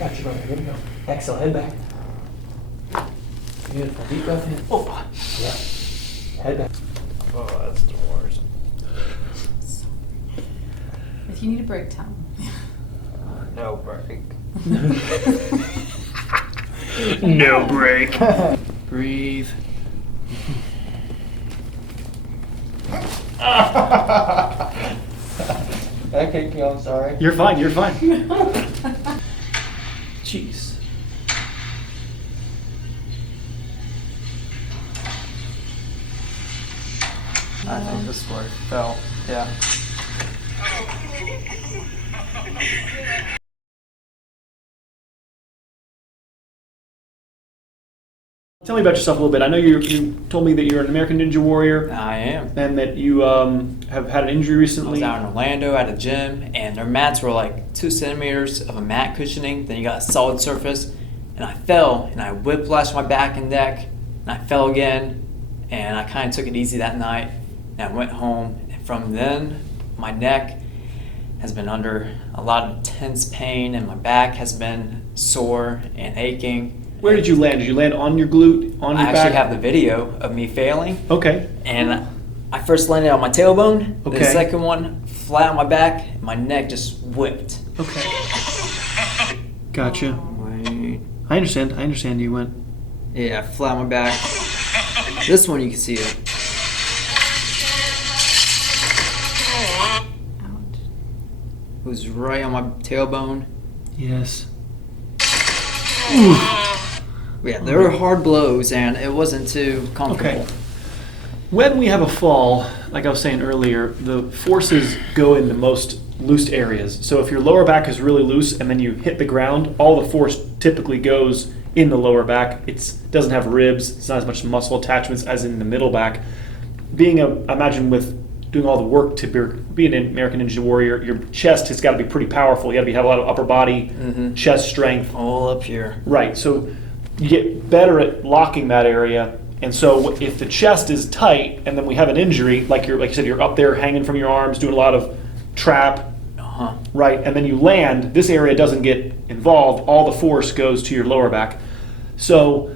got you, brother. Here we go. Exhale, head back. Beautiful. Deep breath in. Oh, yeah. Head back. Oh, that's the worst. If you need a break, tell me. No break. No break. Breathe. Okay, Q, I'm sorry. You're fine, you're fine. Jeez. I think this is where it fell. Yeah. Tell me about yourself a little bit. I know you told me that you're an American Ninja Warrior I am. and that you have had an injury I recently. was out in Orlando at a gym, and their mats were like 2 centimeters of a mat cushioning. Then you got a solid surface, and I fell, and I whiplashed my back and neck, and I fell again, and I kind of took it easy that night, and I went home. And from then, my neck has been under a lot of intense pain, and my back has been sore and aching. Where did you land? Did you land on your glute, on your I back? actually have the video of me failing. Okay. And I first landed on my tailbone. Okay. The second one, flat on my back. And my neck just whipped. Okay. Gotcha. Wait. I understand you went. Yeah, flat on my back. This one you can see it. Ouch. It was right on my tailbone. Yes. Yeah, there were hard blows, and it wasn't too comfortable. Okay. When we have a fall, like I was saying earlier, the forces go in the most loose areas. So if your lower back is really loose and then you hit the ground, all the force typically goes in the lower back. It doesn't have ribs. It's not as much muscle attachments as in the middle back. Imagine with doing all the work to be an American Ninja Warrior, your chest has got to be pretty powerful. You got to have a lot of upper body, chest strength. All up here. Right. So you get better at locking that area. And so if the chest is tight and then we have an injury, like you said, you're up there hanging from your arms, doing a lot of trap, right? And then you land, this area doesn't get involved. All the force goes to your lower back. So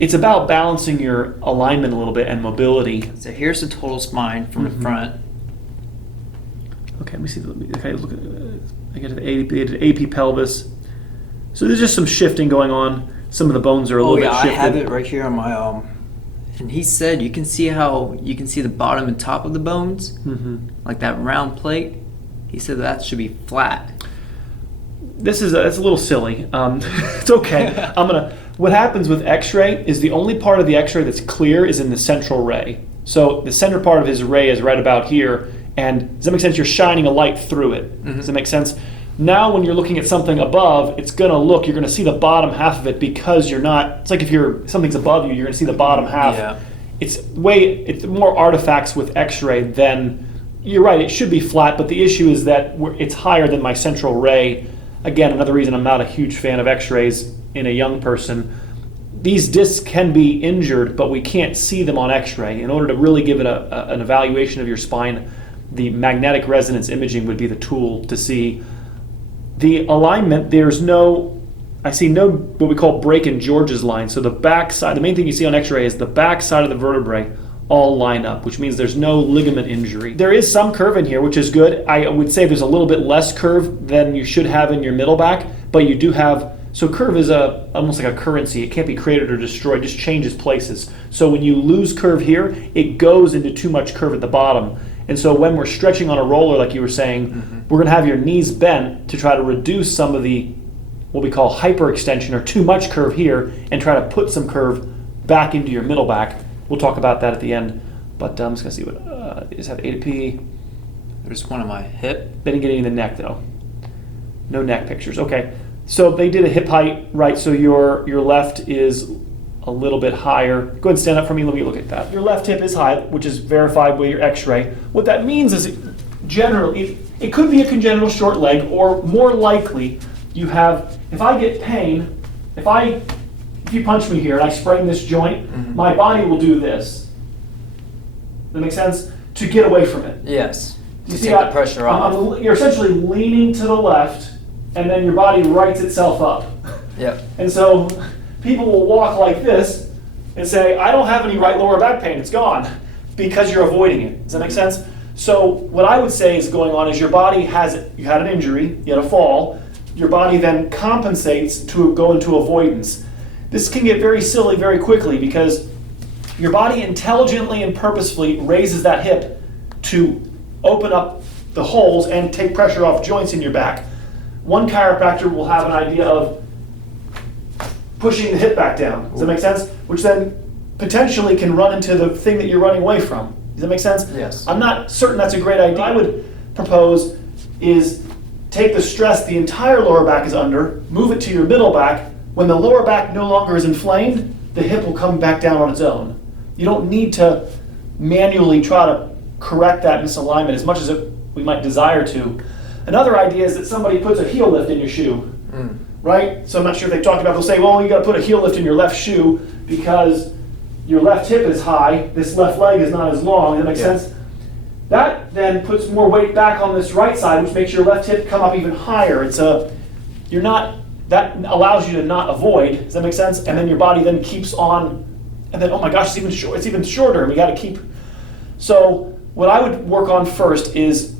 it's about balancing your alignment a little bit and mobility. So here's the total spine from the front. Okay, let me see. Okay, look at I get the AP pelvis. So there's just some shifting going on. Some of the bones are a little bit shifted. I have it right here on my and he said you can see the bottom and top of the bones, like that round plate. He said that should be flat. That's a little silly. It's okay. What happens with X-ray is the only part of the X-ray that's clear is in the central ray. So the center part of his ray is right about here. And does that make sense? You're shining a light through it. Does that make sense? Now when you're looking at something above, you're going to see the bottom half of it because it's like if something's above you, you're going to see the bottom half. Yeah. It's more artifacts with X-ray than, you're right, it should be flat, but the issue is that it's higher than my central ray. Again, another reason I'm not a huge fan of X-rays in a young person. These discs can be injured, but we can't see them on X-ray. In order to really give it an evaluation of your spine, the magnetic resonance imaging would be the tool to see the alignment. I see no what we call break in George's line. So the back side, the main thing you see on X-ray is the back side of the vertebrae all line up, which means there's no ligament injury. There is some curve in here, which is good. I would say there's a little bit less curve than you should have in your middle back, but you do have, so curve is almost like a currency. It can't be created or destroyed, it just changes places. So when you lose curve here, it goes into too much curve at the bottom. And so when we're stretching on a roller, like you were saying, we're gonna have your knees bent to try to reduce some of the, what we call hyperextension or too much curve here, and try to put some curve back into your middle back. We'll talk about that at the end. But I'm just gonna see what, is that A to P? There's one on my hip. They didn't get any in the neck though. No neck pictures, okay. So they did a hip height, right? So your left is a little bit higher. Go ahead and stand up for me, let me look at that. Your left hip is high, which is verified with your X-ray. What that means is generally, it could be a congenital short leg, or more likely you have, if I get pain, if you punch me here and I sprain this joint, my body will do this. Does that make sense? To get away from it. Yes. You To see take the pressure off. You're essentially leaning to the left, and then your body rights itself up. Yep. And so people will walk like this and say, I don't have any right lower back pain, it's gone, because you're avoiding it. Does that make sense? So what I would say is going on is you had an injury, you had a fall, your body then compensates to go into avoidance. This can get very silly very quickly because your body intelligently and purposefully raises that hip to open up the holes and take pressure off joints in your back. One chiropractor will have an idea of pushing the hip back down. Does that make sense? Which then potentially can run into the thing that you're running away from. Does that make sense? Yes. I'm not certain that's a great idea. What I would propose is take the stress the entire lower back is under, move it to your middle back. When the lower back no longer is inflamed, the hip will come back down on its own. You don't need to manually try to correct that misalignment as much as we might desire to. Another idea is that somebody puts a heel lift in your shoe, right? So I'm not sure if they've talked about, they'll say, well, you got to put a heel lift in your left shoe because your left hip is high, this left leg is not as long. Does that make sense? That then puts more weight back on this right side, which makes your left hip come up even higher. That allows you to not avoid. Does that make sense? And then your body then keeps on, and then, oh my gosh, it's even shorter, and we got to keep. So what I would work on first is,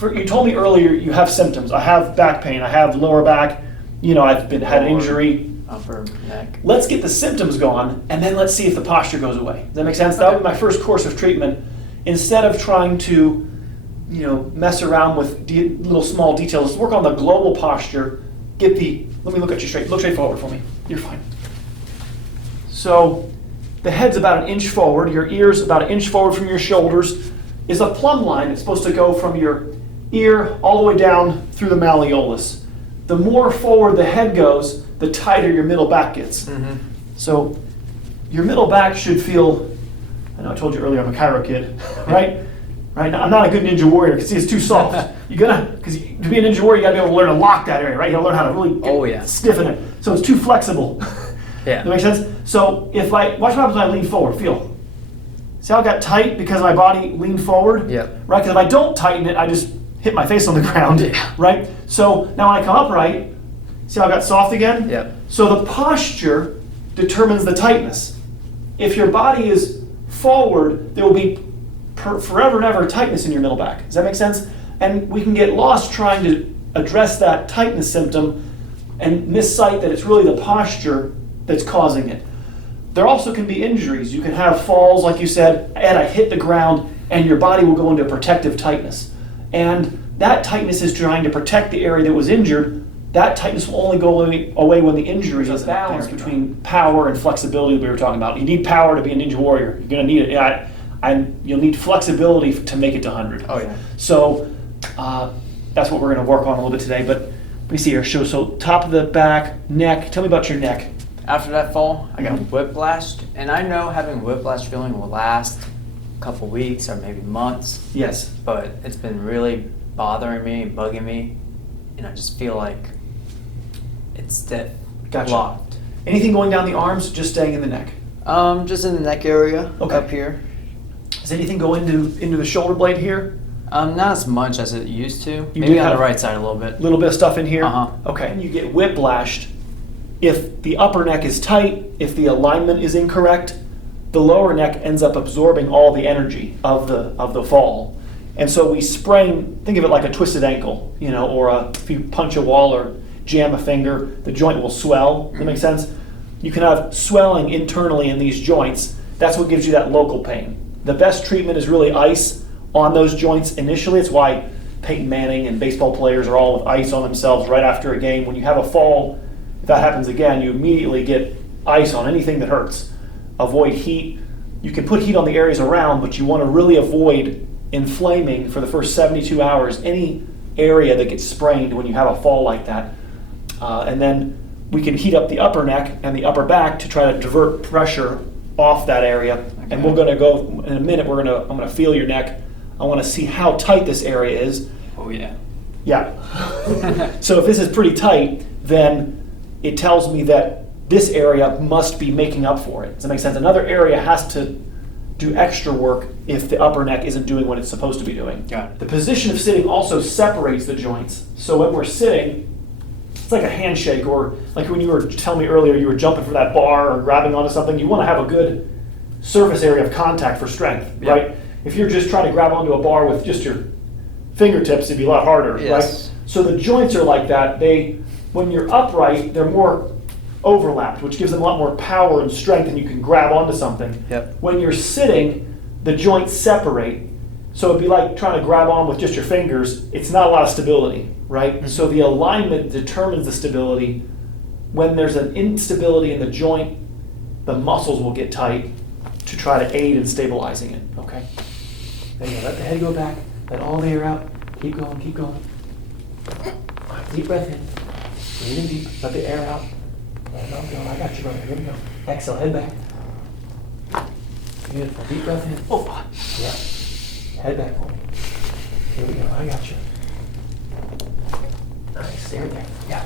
you told me earlier you have symptoms. I have back pain, I have lower back, I've had an injury. Upper neck. Let's get the symptoms gone, and then let's see if the posture goes away. Does that make sense? That would be my first course of treatment. Instead of trying to, mess around with little small details, let's work on the global posture. Let me look at you straight. Look straight forward for me. You're fine. So the head's about an inch forward. Your ear's about an inch forward from your shoulders. Is a plumb line. It's supposed to go from your ear all the way down through the malleolus. The more forward the head goes, the tighter your middle back gets. Mm-hmm. So your middle back should feel, I know I told you earlier I'm a chiro kid, right? Right now, I'm not a good ninja warrior because it's too soft. Because to be a ninja warrior, you gotta be able to learn to lock that area, right? You gotta learn how to really stiffen it. So it's too flexible. Yeah. That makes sense? So watch what happens when I lean forward, feel. See how it got tight because my body leaned forward? Yep. Right, because if I don't tighten it, I just hit my face on the ground, right? So now when I come upright, see how it got soft again? Yep. So the posture determines the tightness. If your body is forward, there will be forever and ever tightness in your middle back. Does that make sense? And we can get lost trying to address that tightness symptom and miss sight that it's really the posture that's causing it. There also can be injuries. You can have falls, like you said, and I hit the ground, and your body will go into protective tightness. And that tightness is trying to protect the area that was injured. That tightness will only go away when the injury is a balance between power and flexibility that we were talking about. You need power to be a ninja warrior. You're going to need it. And you'll need flexibility to make it to 100. Oh, yeah. So that's what we're going to work on a little bit today. But let me see here. So top of the back, neck. Tell me about your neck. After that fall, I got whiplashed. And I know having whiplash feeling will last a couple weeks or maybe months. Yes. But it's been really bothering me, bugging me. And I just feel like it's stiff. Gotcha. Locked. Anything going down the arms, just staying in the neck? Just in the neck area, Okay. up here. Does anything go into the shoulder blade here? Not as much as it used to. You Maybe do on have the right side a little bit. A little bit of stuff in here? Uh-huh. Okay. And you get whiplashed. If the upper neck is tight, if the alignment is incorrect, the lower neck ends up absorbing all the energy of the fall. And so we sprain, think of it like a twisted ankle, or if you punch a wall or jam a finger, the joint will swell. Does that make sense? You can have swelling internally in these joints. That's what gives you that local pain. The best treatment is really ice on those joints initially. It's why Peyton Manning and baseball players are all with ice on themselves right after a game. When you have a fall, if that happens again, you immediately get ice on anything that hurts. Avoid heat. You can put heat on the areas around, but you want to really avoid inflaming for the first 72 hours any area that gets sprained when you have a fall like that. And then we can heat up the upper neck and the upper back to try to divert pressure off that area. Okay. And we're going to go in a minute. I'm going to feel your neck. I want to see how tight this area is. Oh yeah. Yeah. So if this is pretty tight, then it tells me that this area must be making up for it. Does that make sense? Another area has to do extra work if the upper neck isn't doing what it's supposed to be doing. Got it. The position of sitting also separates the joints. So when we're sitting, like a handshake, or like when you were telling me earlier you were jumping for that bar or grabbing onto something, you want to have a good surface area of contact for strength, right? If you're just trying to grab onto a bar with just your fingertips, it'd be a lot harder, right? So the joints are like that. When you're upright, they're more overlapped, which gives them a lot more power and strength, and you can grab onto something. Yep. When you're sitting, the joints separate. So it'd be like trying to grab on with just your fingers. It's not a lot of stability, right? Mm-hmm. So the alignment determines the stability. When there's an instability in the joint, the muscles will get tight to try to aid in stabilizing it, okay? There you go, let the head go back, let all the air out, keep going, keep going. All right, deep breath in, breathe in deep, let the air out. Let it all go, I got you, brother, here we go. Exhale, head back. Beautiful, deep breath in. Oh, yeah, head back for me. Here we go, I got you. Nice, stay right there, yeah.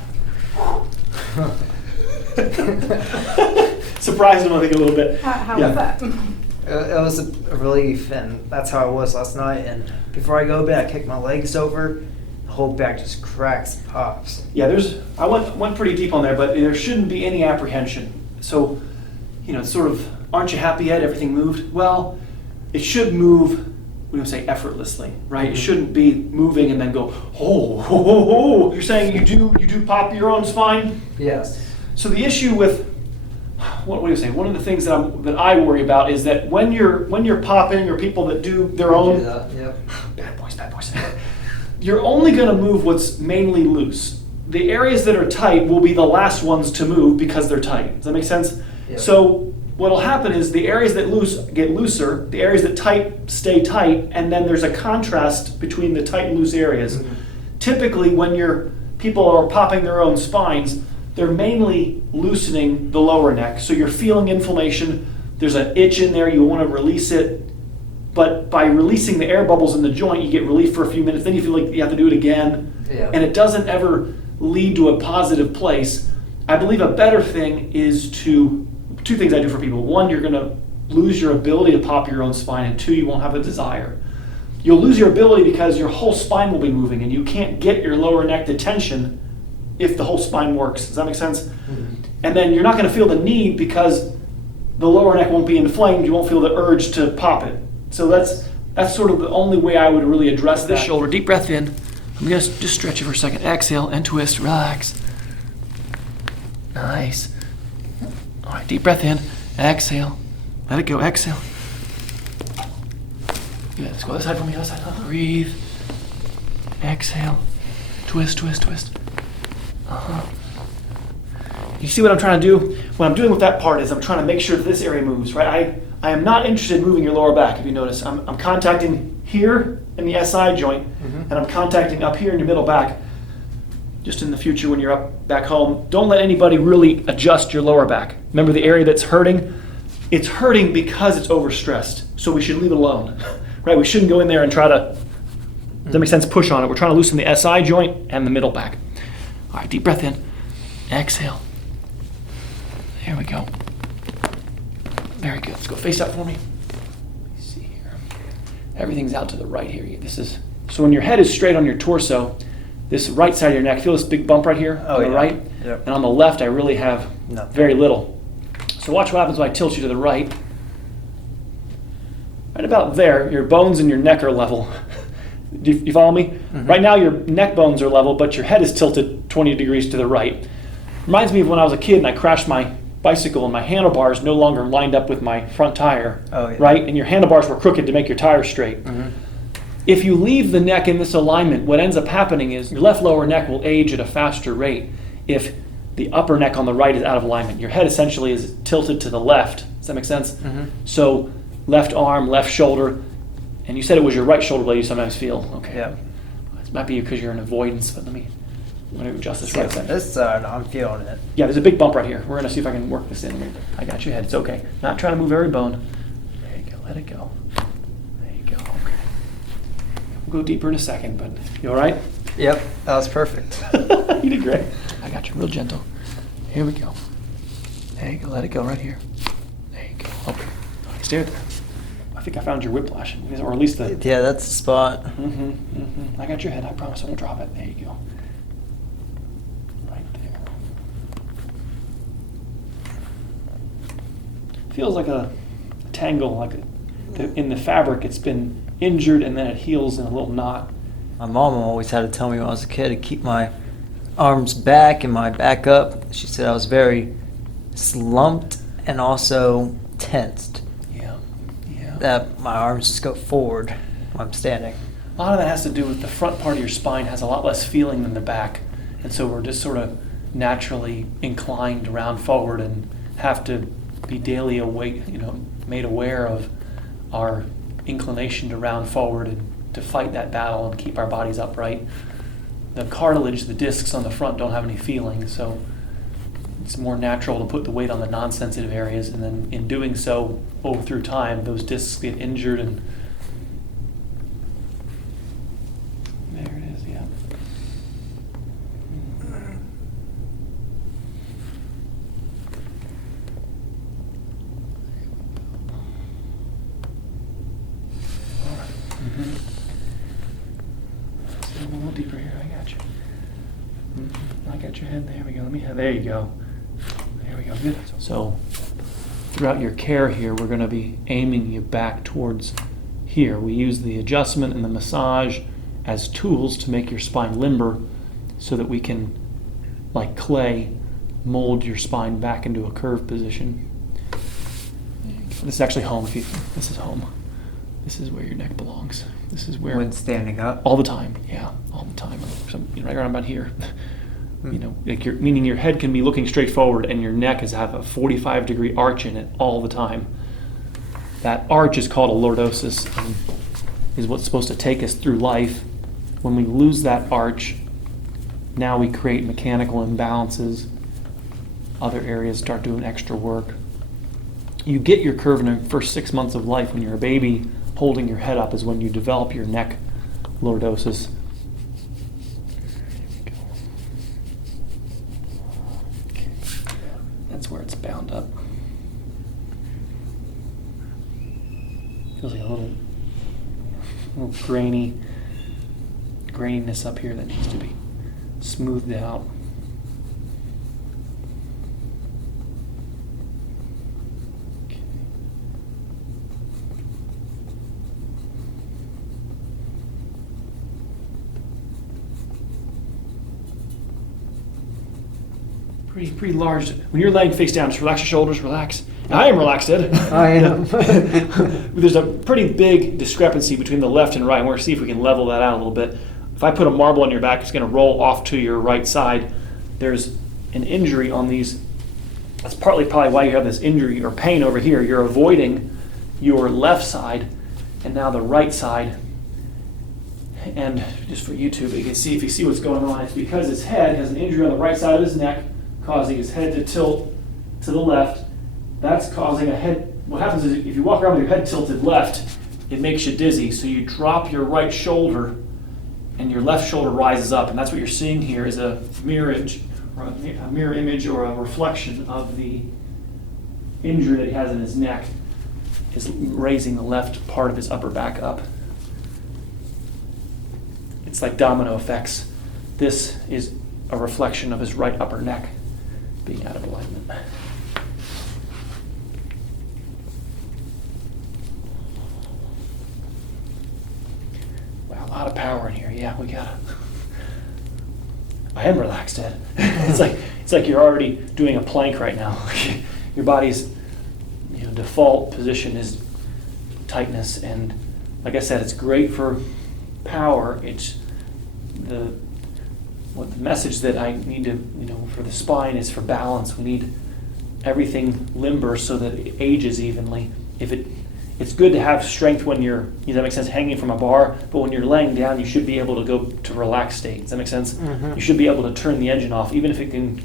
Surprised him, I think, a little bit. How Yeah. was that? It was a relief, and that's how I was last night. And before I go to bed, I kick my legs over, the whole back just cracks and pops. Yeah, I went pretty deep on there, but there shouldn't be any apprehension. So, it's sort of, aren't you happy yet? Everything moved? Well, it should move, we don't say effortlessly, right? It shouldn't be moving and then go, oh. You're saying you do pop your own spine? Yes. So the issue with, what do you say? One of the things that I worry about is that when you're popping, or people that do their own, Yep. bad boys, you're only going to move what's mainly loose. The areas that are tight will be the last ones to move because they're tight. Does that make sense? Yep. So what'll happen is the areas that loose get looser, the areas that tight stay tight, and then there's a contrast between the tight and loose areas. Mhm. Typically, when people are popping their own spines, they're mainly loosening the lower neck. So you're feeling inflammation. There's an itch in there. You want to release it. But by releasing the air bubbles in the joint, you get relief for a few minutes. Then you feel like you have to do it again. Yeah. And it doesn't ever lead to a positive place. I believe a better thing is two things I do for people. One, you're going to lose your ability to pop your own spine. And two, you won't have a desire. You'll lose your ability because your whole spine will be moving, and you can't get your lower neck to tension if the whole spine works. Does that make sense? Mm-hmm. And then you're not going to feel the need because the lower neck won't be inflamed. You won't feel the urge to pop it. So that's sort of the only way I would really address this shoulder. Deep breath in. I'm going to just stretch it for a second. Exhale and twist. Relax. Nice. All right, deep breath in. Exhale. Let it go. Exhale. Good. Let's go this side for me. Other side. Breathe. Exhale. Twist, twist, twist. You see what I'm trying to do? What I'm doing with that part is I'm trying to make sure that this area moves, right? I am not interested in moving your lower back, if you notice. I'm contacting here in the SI joint, and I'm contacting up here in your middle back. Just in the future when you're up back home, don't let anybody really adjust your lower back. Remember the area that's hurting? It's hurting because it's overstressed, so we should leave it alone, right? We shouldn't go in there and try to, does that make sense, push on it. We're trying to loosen the SI joint and the middle back. All right, deep breath in. Exhale. There we go. Very good. Let's go face up for me. Let me see here. Everything's out to the right here. So when your head is straight on your torso, this right side of your neck, feel this big bump right here on the right? Yep. And on the left, I really have Nothing. very little. So watch what happens when I tilt you to the right. Right about there, your bones and your neck are level. Do you follow me? Mm-hmm. Right now, your neck bones are level, but your head is tilted 20 degrees to the right. Reminds me of when I was a kid and I crashed my bicycle and my handlebars no longer lined up with my front tire, Oh, yeah. right? And your handlebars were crooked to make your tire straight. Mm-hmm. If you leave the neck in this alignment, what ends up happening is your left lower neck will age at a faster rate if the upper neck on the right is out of alignment. Your head essentially is tilted to the left. Does that make sense? Mm-hmm. So left arm, left shoulder, and you said it was your right shoulder blade you sometimes feel. Okay. Yeah. It might be because you're in avoidance, but let me adjust this right side. This side, I'm feeling it. Yeah, there's a big bump right here. We're going to see if I can work this in. I got your head. It's okay. Not trying to move every bone. There you go. Let it go. There you go. Okay. We'll go deeper in a second, but you all right? Yep, that was perfect. You did great. I got you real gentle. Here we go. There you go. Let it go right here. There you go. Okay. All right, stay there. I think I found your whiplash, or at least the... Yeah, that's the spot. I got your head. I promise I won't drop it. There you go. Right feels like a tangle, like in the fabric. It's been injured and then it heals in a little knot. My mom always had to tell me when I was a kid to keep my arms back and my back up. She said I was very slumped and also tensed. Yeah. That my arms just go forward when I'm standing. A lot of that has to do with the front part of your spine has a lot less feeling than the back. And so we're just sort of naturally inclined around forward and have to be daily made aware of our inclination to round forward and to fight that battle and keep our bodies upright. The cartilage, the discs on the front don't have any feeling, so it's more natural to put the weight on the non-sensitive areas, and then in doing so, through time, those discs get injured and there it is, yeah. All right. Let's go a little deeper here. I got you. I got your head. There we go. There you go. There we go. Good. So throughout your care here, we're going to be aiming you back towards here. We use the adjustment and the massage as tools to make your spine limber so that we can, like clay, mold your spine back into a curved position. This is actually home. This is home. This is where your neck belongs. This is where... When standing up? All the time, yeah, all the time. Right around about here. Meaning your head can be looking straight forward and your neck have a 45-degree arch in it all the time. That arch is called a lordosis and is what's supposed to take us through life. When we lose that arch, now we create mechanical imbalances. Other areas start doing extra work. You get your curve in the first 6 months of life when you're a baby. Holding your head up is when you develop your neck lordosis. Okay. That's where it's bound up. Feels like a little graininess up here that needs to be smoothed out. Pretty large. When you're laying face down, just relax your shoulders, relax. I am relaxed, Ed. I am. There's a pretty big discrepancy between the left and right, and we're going to see if we can level that out a little bit. If I put a marble on your back, it's going to roll off to your right side. There's an injury on these. That's probably why you have this injury or pain over here. You're avoiding your left side, and now the right side. And just for YouTube, you can see if you see what's going on. It's because his head has an injury on the right side of his neck, causing his head to tilt to the left. That's causing a head. What happens is if you walk around with your head tilted left, it makes you dizzy. So you drop your right shoulder and your left shoulder rises up. And that's what you're seeing here is a mirror image or a reflection of the injury that he has in his neck is raising the left part of his upper back up. It's like domino effects. This is a reflection of his right upper neck being out of alignment. Wow, a lot of power in here. Yeah, we gotta. I am relaxed, Ed. It's like you're already doing a plank right now. Your body's default position is tightness, and like I said, it's great for power. It's the message that I need to, for the spine is for balance. We need everything limber so that it ages evenly. It's good to have strength when you're, does that make sense, hanging from a bar, but when you're laying down, you should be able to go to relaxed state. Does that make sense? Mm-hmm. You should be able to turn the engine off, even if it can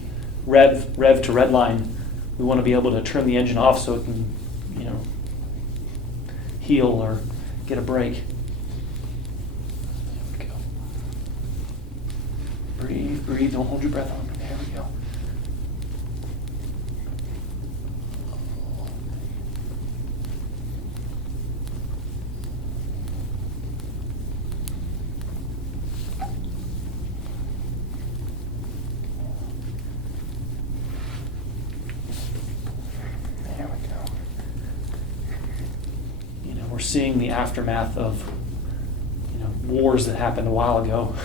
rev to red line. We want to be able to turn the engine off so it can, heal or get a break. Breathe, don't hold your breath on. There we go. There we go. seeing the aftermath of, wars that happened a while ago.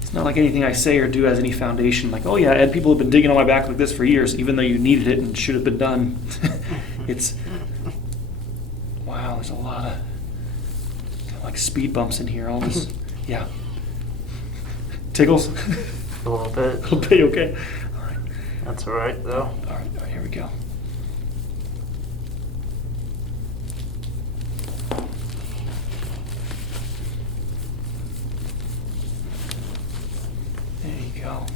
It's not like anything I say or do has any foundation. Like, oh yeah, Ed, people have been digging on my back like this for years, even though you needed it and should have been done. It's, wow, there's a lot of like speed bumps in here. All this, yeah. Tickles? A little bit. A little bit, okay. All right, That's all right, though. all right, here we go. There you go.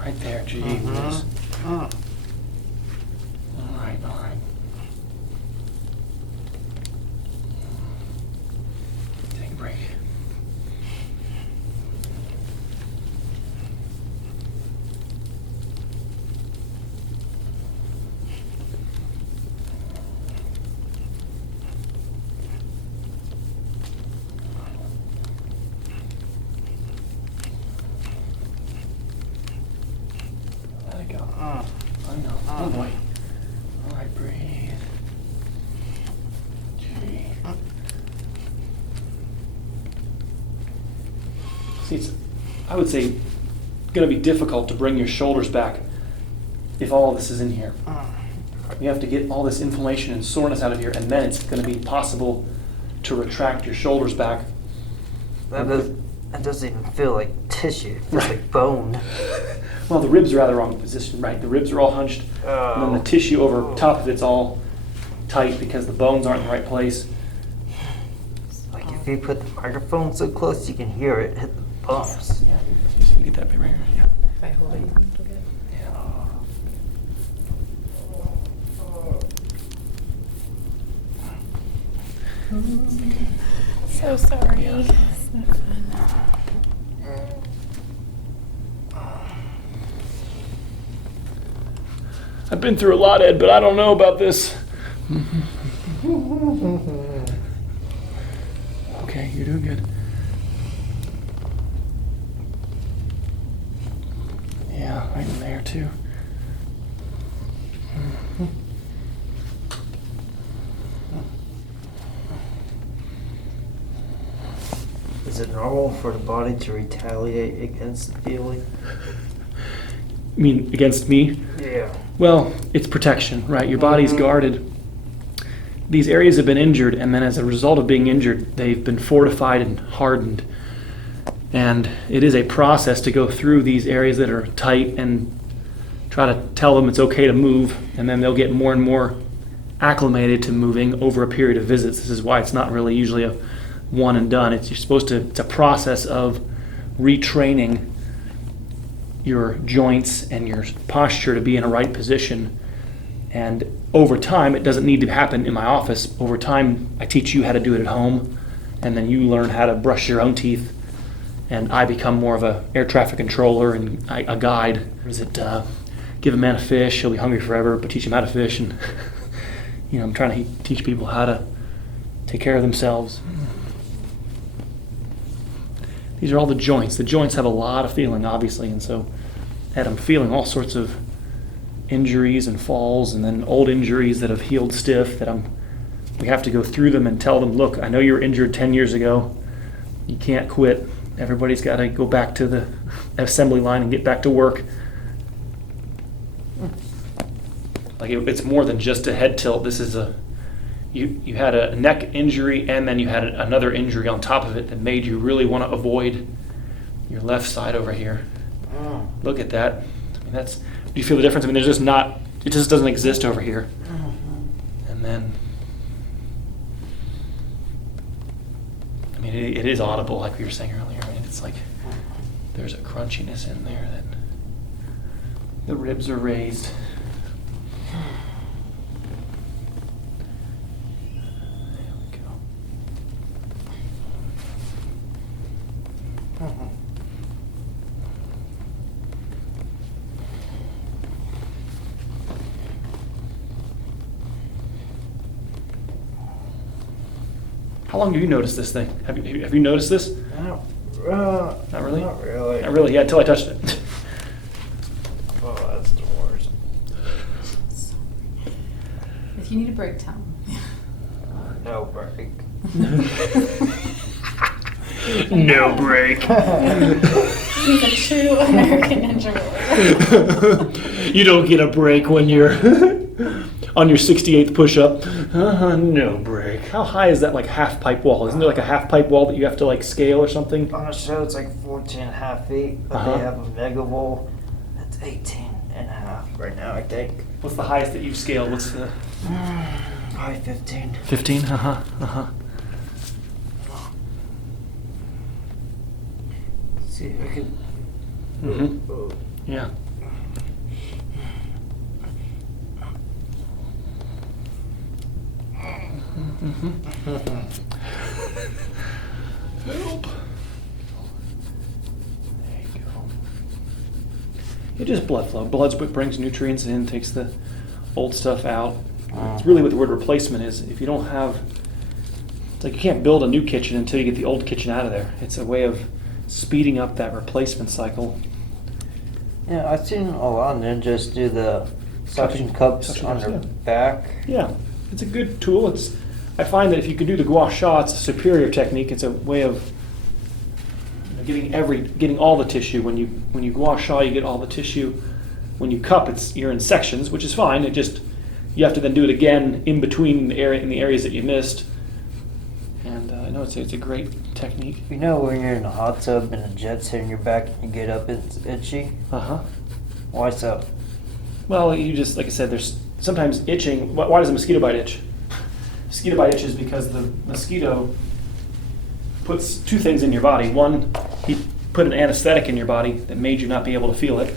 Right there, gee whiz. All right, all right. Take a break. There you go. I know. Oh boy. All right, breathe. Gee. See, it's, I would say, going to be difficult to bring your shoulders back if all of this is in here. You have to get all this inflammation and soreness out of here, and then it's going to be possible to retract your shoulders back. That doesn't even feel like tissue. It feels Right. like bone. Well, the ribs are out of the wrong position, right? The ribs are all hunched, and then the tissue over top of it's all tight because the bones aren't in the right place. It's like if you put the microphone so close, you can hear it hit the bumps. Yeah, you see, get that paper here. Yeah. If I hold it, you can look at it. So sorry. Yeah. It's not fun. I've been through a lot, Ed, but I don't know about this. Okay, you're doing good. Yeah, right in there too. Is it normal for the body to retaliate against the feeling? You mean against me? Yeah. Well, it's protection, right? Your body's guarded. These areas have been injured, and then as a result of being injured, they've been fortified and hardened. And it is a process to go through these areas that are tight and try to tell them it's okay to move, and then they'll get more and more acclimated to moving over a period of visits. This is why it's not really usually a one and done. It's a process of retraining your joints and your posture to be in a right position. And over time, it doesn't need to happen in my office. Over time, I teach you how to do it at home, and then you learn how to brush your own teeth, and I become more of a air traffic controller and a guide. Is it give a man a fish, he'll be hungry forever, but teach him how to fish. And I'm trying to teach people how to take care of themselves. These are all the joints. The joints have a lot of feeling, obviously, and so Ed, I'm feeling all sorts of injuries and falls, and then old injuries that have healed stiff that we have to go through them and tell them, look, I know you were injured 10 years ago. You can't quit. Everybody's got to go back to the assembly line and get back to work. Like it's more than just a head tilt. This is you had a neck injury and then you had another injury on top of it that made you really want to avoid your left side over here. Oh. Look at that. I mean, do you feel the difference? I mean, it just doesn't exist over here. And then, I mean, it is audible, like we were saying earlier. I mean, it's like there's a crunchiness in there that the ribs are raised. There we go. How long have you noticed this thing? Have you noticed this? Not really? Not really. Not really, yeah, until I touched it. Oh, that's the worst. If you need a break, tell me. No break. No break. He's a true American Ninja warrior. You don't get a break when you're on your 68th push-up. No break. How high is that, like, half pipe wall? Isn't there like a half pipe wall that you have to like scale or something? On the show, it's like 14.5 feet, but Uh-huh. they have a mega wall that's 18.5 right now, I think. What's the highest that you've scaled? What's the Probably 15. 15? See if I can. Mm-hmm. Oh. Yeah. Help. There you go. It's just blood flow. Blood's what brings nutrients in, takes the old stuff out. It's really what the word replacement is. If you don't have, it's like you can't build a new kitchen until you get the old kitchen out of there. It's a way of speeding up that replacement cycle. Yeah, I've seen a lot of ninjas do the suction cups Suction on cups, their yeah. back. Yeah, it's a good tool. I find that if you could do the gua sha, it's a superior technique. It's a way of getting all the tissue. When you gua sha, you get all the tissue. When you cup, you're in sections, which is fine. You have to then do it again in between the areas that you missed. And I know it's a great technique. You know when you're in a hot tub and the jet's hitting your back and you get up, it's itchy? Why so? Well, you just, like I said, there's sometimes itching. Why does a mosquito bite itch? Mosquito bite itches because the mosquito puts two things in your body. One, he put an anesthetic in your body that made you not be able to feel it.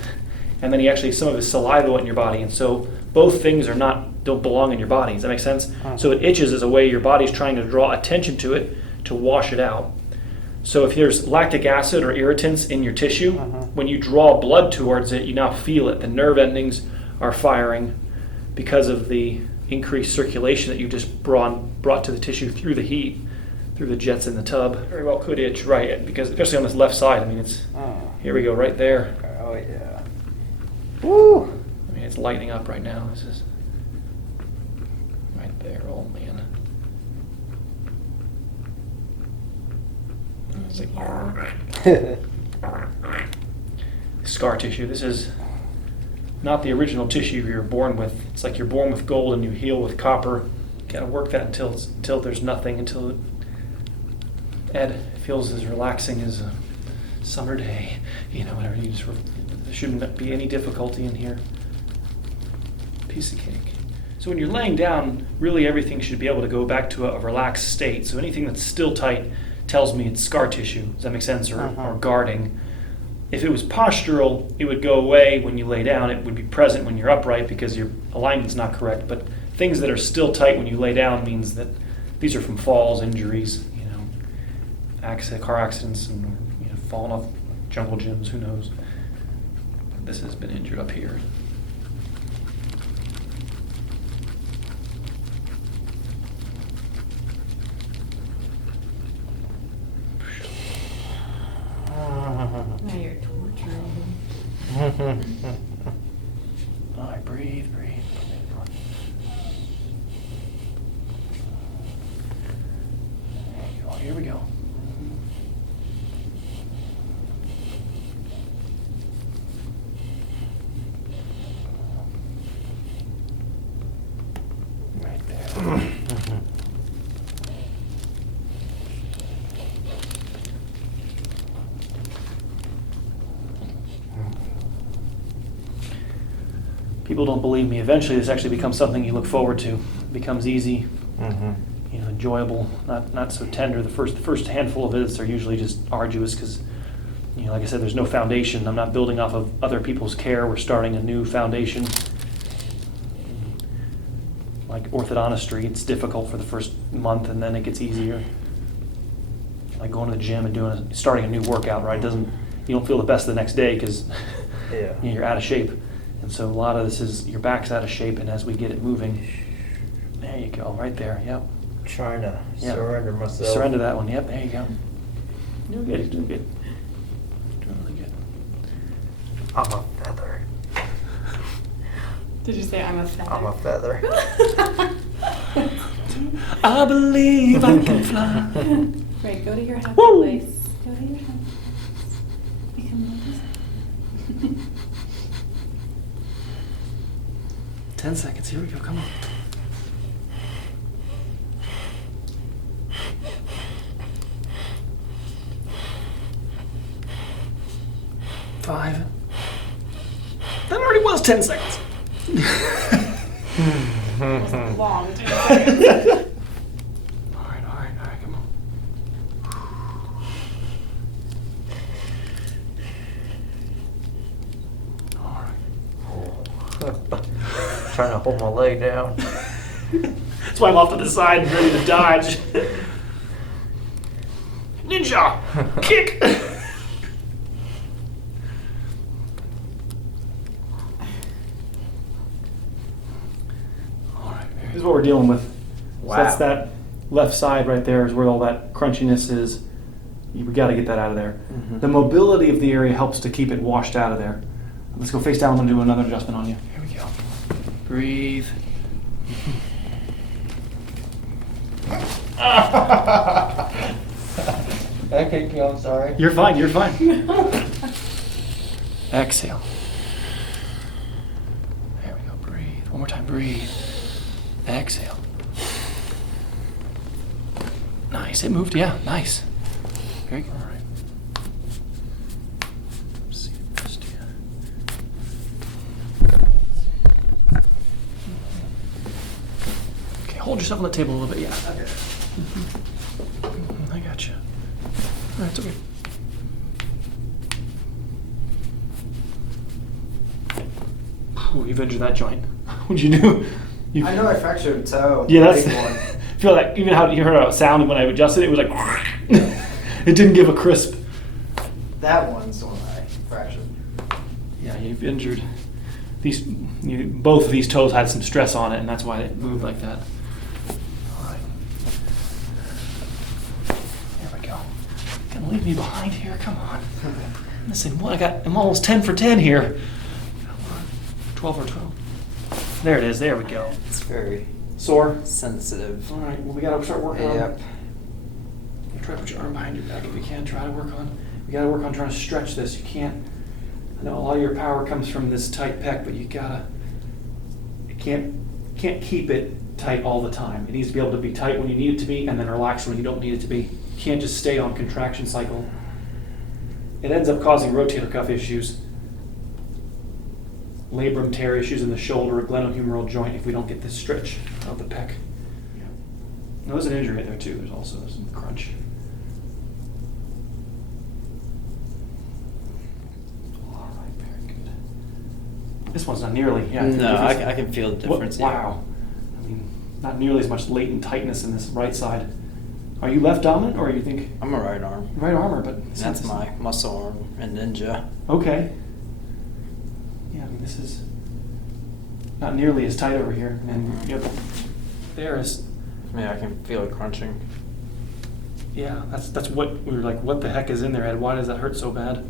And then he actually, some of his saliva went in your body. And so both things don't belong in your body. Does that make sense? So it itches as a way your body's trying to draw attention to it to wash it out. So if there's lactic acid or irritants in your tissue, when you draw blood towards it, you now feel it. The nerve endings are firing because of the increased circulation that you just brought to the tissue through the heat, through the jets in the tub. Very well could itch, right? Because especially on this left side, I mean, here we go, right there. Oh, yeah. Woo! I mean, it's lighting up right now. This is right there. Oh man. It's like scar tissue. This is not the original tissue you're born with. It's like you're born with gold and you heal with copper. You gotta work that until there's nothing, until Ed feels as relaxing as a summer day. You know, whatever. There shouldn't be any difficulty in here. Piece of cake. So when you're laying down, really everything should be able to go back to a relaxed state. So anything that's still tight tells me it's scar tissue. Does that make sense? Or guarding. If it was postural, it would go away when you lay down. It would be present when you're upright because your alignment's not correct. But things that are still tight when you lay down means that these are from falls, injuries, car accidents, and falling off jungle gyms. Who knows? This has been injured up here. Now you're torturing him. All right, breathe. There you go. Here we go. people don't believe me. Eventually, this actually becomes something you look forward to. It becomes easy, enjoyable, not so tender. The first handful of visits are usually just arduous because, like I said, there's no foundation. I'm not building off of other people's care. We're starting a new foundation. Like orthodontistry, it's difficult for the first month, and then it gets easier. Like going to the gym and starting a new workout, right? You don't feel the best the next day because you're out of shape. And so a lot of this is your back's out of shape, and as we get it moving, there you go, right there, yep. Trying to Yep. surrender myself. Surrender that one, yep, there you go. Doing good, he's doing good. Doing really good. I'm a feather. Did you say I'm a feather? I'm a feather. I believe I can fly. Right, go to your happy Woo! place. Go to your happy place. Become like 10 seconds, here we go, come on. Five. That already was 10 seconds. It was long, 10 seconds. All right, come on. All right. Trying to hold my leg down. That's why I'm off to the side and ready to dodge. Ninja! Kick! All right, here's what we're dealing with. So Wow. that's that left side right there is where all that crunchiness is. We got to get that out of there. Mhm. The mobility of the area helps to keep it washed out of there. Let's go face down. I'm going to do another adjustment on you. Here we go. Breathe. Okay, I'm sorry. You're fine, you're fine. Exhale. There we go, breathe. One more time, breathe. Exhale. Nice, it moved, yeah, nice. Very good. All right. Let's see first here. Okay, hold yourself on the table a little bit, yeah. Okay. I got you. All right, it's okay. Ooh, you've injured that joint. What'd you do? I know I fractured a toe. Yeah, that's. Big one. I feel like even how you heard how it sounded when I adjusted it was like. It didn't give a crisp. That one's the one I fractured. Yeah, you've injured these. Both of these toes had some stress on it, and that's why it moved like that. All right. There we go. Gonna leave me behind here. Come on. Listen, what I'm almost 10 for 10 here. 12 for 12. There it is. There we go. It's very Sore. sensitive. All right. Well, we gotta start working on. Yep. Try to put your arm behind your back if you can. Try to work on. We gotta work on trying to stretch this. You can't. I know a lot of your power comes from this tight pec, but you gotta. You can't keep it tight all the time. It needs to be able to be tight when you need it to be, and then relax when you don't need it to be. You can't just stay on contraction cycle. It ends up causing rotator cuff issues, labrum tear issues in the shoulder, glenohumeral joint if we don't get this stretch of the pec. Now, there's an injury there too. There's also some crunch. All right, very good. This one's not nearly. Yeah. No, if it's- I can feel the What- difference. yeah. Wow. I mean, not nearly as much latent tightness in this right side. Are you left dominant, or you think I'm a right arm. right armor? But That's my muscle arm and ninja. Okay. Yeah, I mean, this is not nearly as tight over here, and yep, there is. Yeah, I can feel it crunching. Yeah, that's what we were like. What the heck is in there, Ed? Why does that hurt so bad?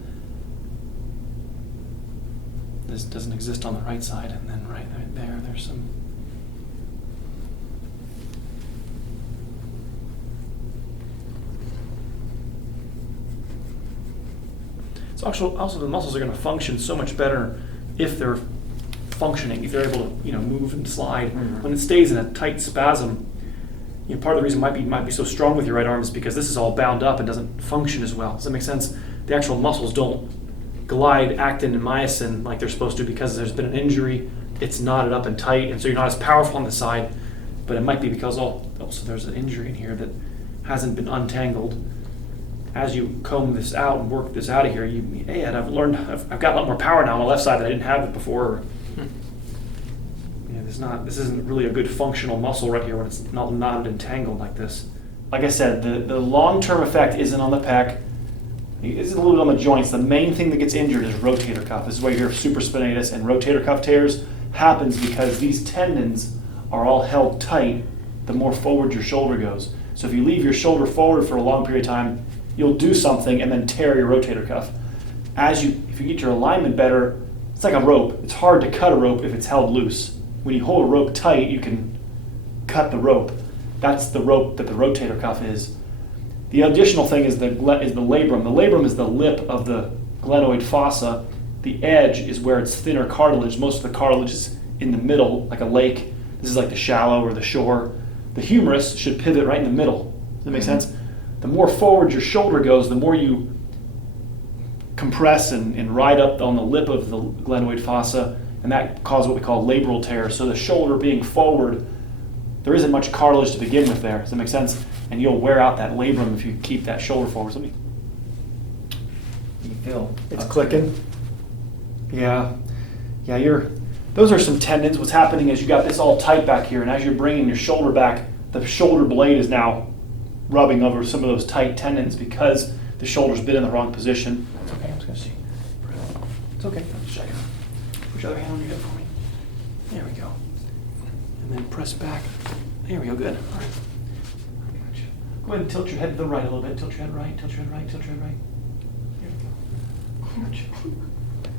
This doesn't exist on the right side, and then right there, there's some. So also the muscles are going to function so much better if they're functioning, if they're able to move and slide. Mhm. When it stays in a tight spasm, part of the reason it might be so strong with your right arm is because this is all bound up and doesn't function as well. Does that make sense? The actual muscles don't glide actin and myosin like they're supposed to because there's been an injury it's knotted up and tight, and so you're not as powerful on the side. But it might be because also there's an injury in here that hasn't been untangled. As you comb this out and work this out of here, hey, Ed, I've got a lot more power now on the left side that I didn't have it before. Yeah, this isn't really a good functional muscle right here when it's not knotted and tangled like this. Like I said, the long-term effect isn't on the pec. It's a little bit on the joints. The main thing that gets injured is rotator cuff. This is why you hear supraspinatus and rotator cuff tears happens because these tendons are all held tight the more forward your shoulder goes. So if you leave your shoulder forward for a long period of time, you'll do something and then tear your rotator cuff. If you get your alignment better, it's like a rope. It's hard to cut a rope if it's held loose. When you hold a rope tight, you can cut the rope. That's the rope that the rotator cuff is. The additional thing is the labrum. The labrum is the lip of the glenoid fossa. The edge is where it's thinner cartilage. Most of the cartilage is in the middle, like a lake. This is like the shallow or the shore. The humerus should pivot right in the middle. Does that make sense? The more forward your shoulder goes, the more you compress and ride up on the lip of the glenoid fossa, and that causes what we call labral tear. So the shoulder being forward, there isn't much cartilage to begin with there. Does that make sense? And you'll wear out that labrum if you keep that shoulder forward. So You feel it's clicking. Yeah. Those are some tendons. What's happening is you got this all tight back here, and as you're bringing your shoulder back, the shoulder blade is now rubbing over some of those tight tendons because the shoulder's been in the wrong position. It's okay, I'm just gonna see. It's okay, just check it. Put your other hand on your hip for me. There we go. And then press back. There we go, good. All right. Gotcha. Go ahead and tilt your head to the right a little bit. Tilt your head right, tilt your head right, tilt your head right. There we go. Gotcha.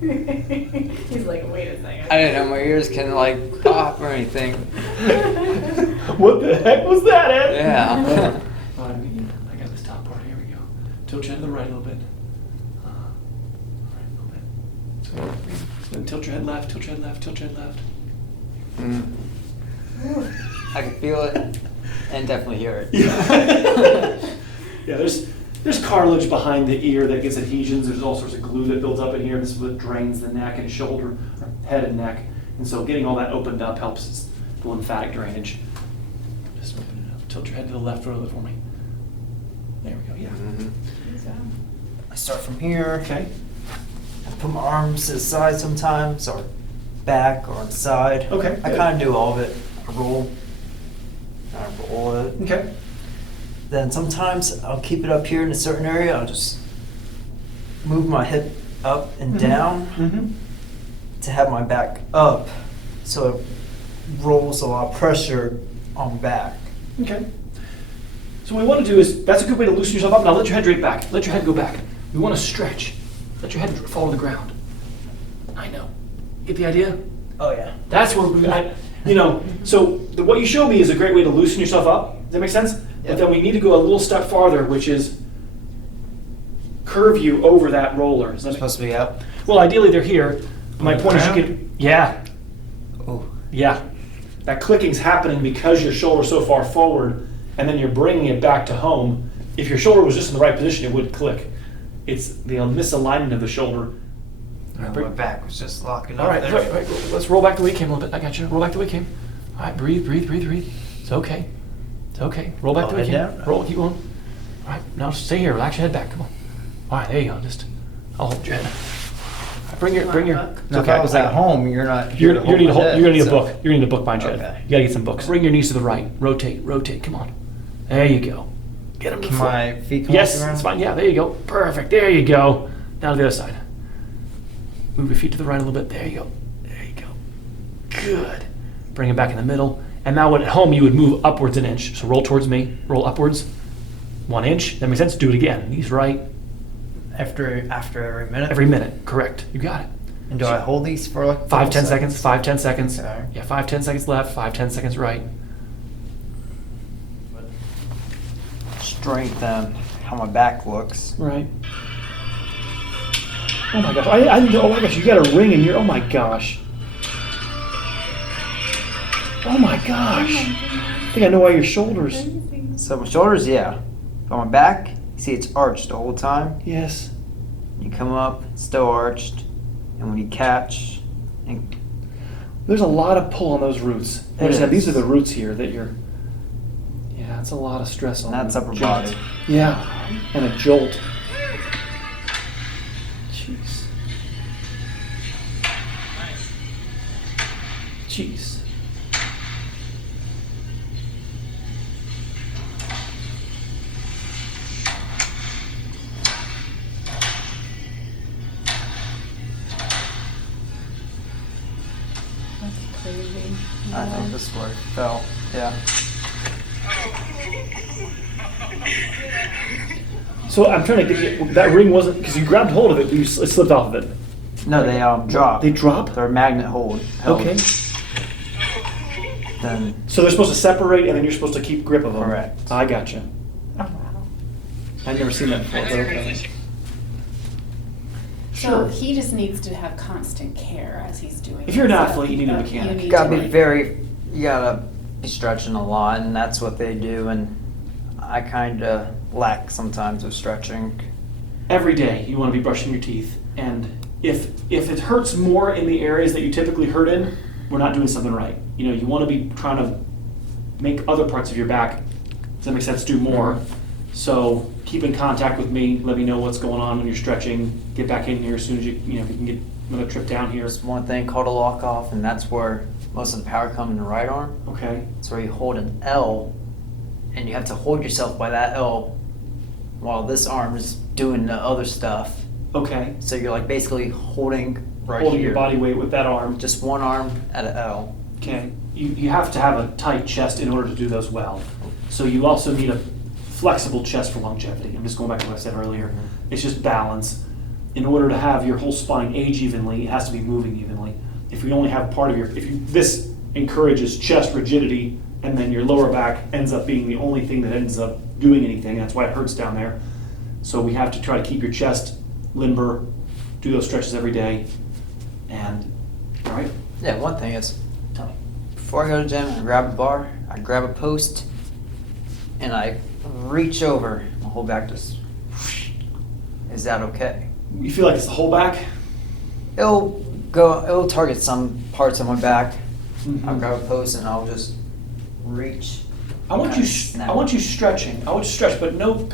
He's like, wait a second. I didn't know my ears can like pop or anything. What the heck was that, Ed? Yeah. I got this top part. Here we go. Tilt your head to the right a little bit. Right, a little bit. So then tilt your head left, tilt your head left, tilt your head left. I can feel it and definitely hear it. Yeah, there's cartilage behind the ear that gets adhesions. There's all sorts of glue that builds up in here. This is what drains the neck and shoulder, or head and neck. And so getting all that opened up helps the lymphatic drainage. Just open it up. Tilt your head to the left a little bit for me. There we go, yeah. I start from here. Okay. I put my arms to the side sometimes, or back, or on the side. Okay, I good. kind of do all of it. I roll it. Okay. Then sometimes I'll keep it up here in a certain area. I'll just move my hip up and down Mm-hmm. to have my back up, so it rolls a lot of pressure on back. Okay. So what we want to do is, that's a good way to loosen yourself up. Now let your head drape back. Let your head go back. We want to stretch. Let your head fall to the ground. I know. Get the idea? Oh yeah. That's where what you showed me is a great way to loosen yourself up. Does that make sense? Yeah. But then we need to go a little step farther, which is curve you over that roller. Does that make- Supposed to be up. Well, ideally they're here. My On the point is you ground? could, yeah. Oh. Yeah, that clicking's happening because your shoulder's so far forward, and then you're bringing it back to home. If your shoulder was just in the right position, it would click. It's the misalignment of the shoulder. My back was just locking up. All right, there. right, let's roll back the weight cam a little bit. I got you. Roll back the weight cam. All right, breathe. It's okay. It's okay. Roll back the weight head cam. down? Roll, keep going. All right, now stay here. Relax your head back. Come on. All right, there you go. I'll hold your head. All right, bring your. It's Now, okay. if I was at home, you're not. here You're to gonna need a hold my you're gonna need a head, book. so- You're gonna need a book behind your head. Okay. You gotta get some books. Bring your knees to the right. Rotate. Come on. There you go. Get them to Can the my floor. feet come Yes, off the ground? it's fine. Yeah, there you go. Perfect. There you go. Now to the other side. Move your feet to the right a little bit. There you go. Good. Bring it back in the middle. And now at home you would move upwards an inch. So roll towards me. Roll upwards. 1 inch. That makes sense. Do it again. Knees right. After every minute. Every minute. Correct. You got it. And do I hold these for like 5, 10 seconds. 5, 10 seconds. Okay. Yeah, 5, 10 seconds left. 5, 10 seconds right. Strengthen how my back looks. Right. Oh my gosh! I didn't know. Oh my gosh! You got a ring in your. Oh my gosh! Oh my gosh! I think I know why your shoulders. So my shoulders, yeah. But my back, you see it's arched the whole time. Yes. You come up, it's still arched. And when you catch, and There's a lot of pull on those roots. It is. These are the roots here that you're. Yeah, it's a lot of stress on. That's the upper joint. body. Yeah, and a jolt. Jeez. Jeez. That's crazy. I think this is where it fell. Yeah. So I'm trying to get you, that ring wasn't, because you grabbed hold of it, but it slipped off of it. No, they drop. They drop? They're magnet held. Okay. Then So they're supposed to separate and then you're supposed to keep grip of them? Correct. I gotcha. Oh, wow. I've never seen that before, but okay. So Sure. he just needs to have constant care as he's doing. If you're an this. athlete, you need a You mechanic. need you gotta to- be very. You gotta be stretching a lot, and that's what they do. And I kind of lack sometimes with stretching. Every day you want to be brushing your teeth, and if it hurts more in the areas that you typically hurt in, we're not doing something right. You know, you want to be trying to make other parts of your back, does that make sense, do more. So keep in contact with me, let me know what's going on when you're stretching, get back in here as soon as you can get another trip down here. There's one thing called a lock off, and that's where most of the power comes in the right arm. Okay, It's where you hold an L, and you have to hold yourself by that L while this arm is doing the other stuff. okay. So you're like basically holding right Holding here. your body weight with that arm. Just one arm at an L. Okay, you have to have a tight chest in order to do those well. So you also need a flexible chest for longevity. I'm just going back to what I said earlier. It's just balance. In order to have your whole spine age evenly, it has to be moving evenly. If you only have part of this encourages chest rigidity, and then your lower back ends up being the only thing that ends up doing anything. That's why it hurts down there. So we have to try to keep your chest limber, do those stretches every day, and, all right? Yeah, one thing is, Tell me. before I go to the gym, I grab a bar, I grab a post, and I reach over. My whole back just. Is that okay? You feel like it's the whole back? It'll target some parts of my back. Mhm. I'll grab a post and I'll just reach. I want kinda you. snap. I want you stretching. I want you to stretch, but no.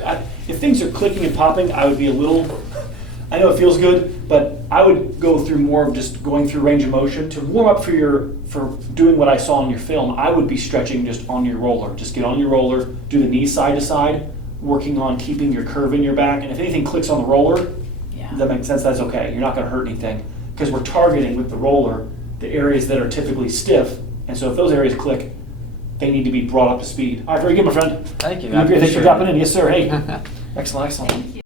If things are clicking and popping, I would be a little. I know it feels good, but I would go through more of just going through range of motion to warm up for doing what I saw in your film. I would be stretching just on your roller. Just get on your roller, do the knees side to side, working on keeping your curve in your back. And if anything clicks on the roller, Yeah. does that make sense? That's okay. You're not going to hurt anything because we're targeting with the roller the areas that are typically stiff. And so if those areas click, they need to be brought up to speed. All right, very good, my friend. Thank you. Thanks for appreciate dropping it. in. Yes, sir. Hey, excellent, excellent. Thank you.